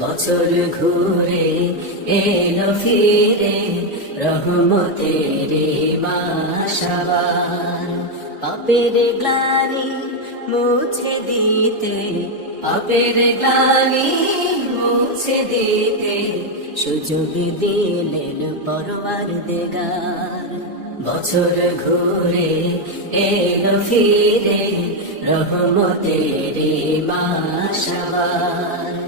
বছর ঘুরে এলো ফিরে, রহমতের মাসাবার পাপের গ্লানি মুছে দিতে, পাপের গ্লানি মুছে দিতে, সুযোগ দিলেন পরবার দেগার বছর ঘুরে এলো ফিরে, রহমতের মাসাবার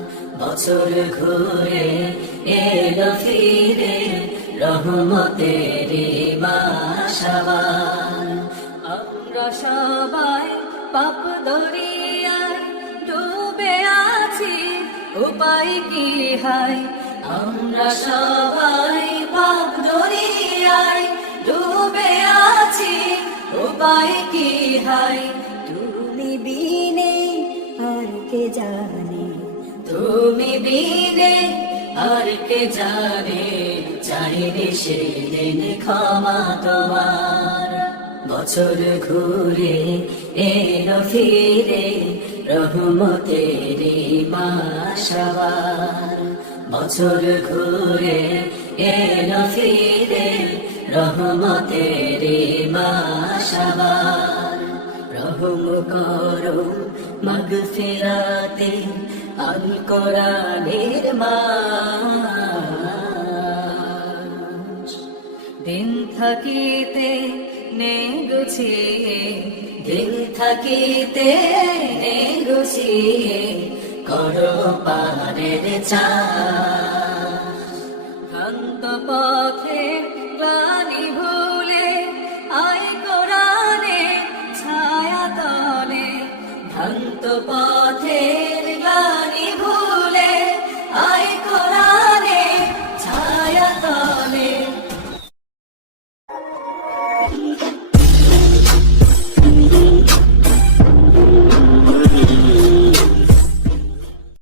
বছর ঘুরে এলো ফিরে, রহমতের মাসাবার আমরা সবাই পাপ দরিয়ায় ডুবে আছি, উপায় কি হয়? আমরা সবাই পাপ দরিয়ায় ডুবে আছি, উপায় কি হয়? তুমি বিনে আর কে জানে? তুমি বিনে আর কে জানে? চাইলে সেদিন ক্ষমা তোমার। বছর ঘুরে এলো ফিরে, রহমতের মাসাবার বছর ঘুরে এলো ফিরে, রহমতের মাসাবার রহম করো মগ ফেরাতে আল কোরআনের মাস দিন থাকিতে নে গুছিয়ে দিন থাকিতে নে গুছিয়ে করো পাহাড়ের চা ভ্রান্ত পথে morrer.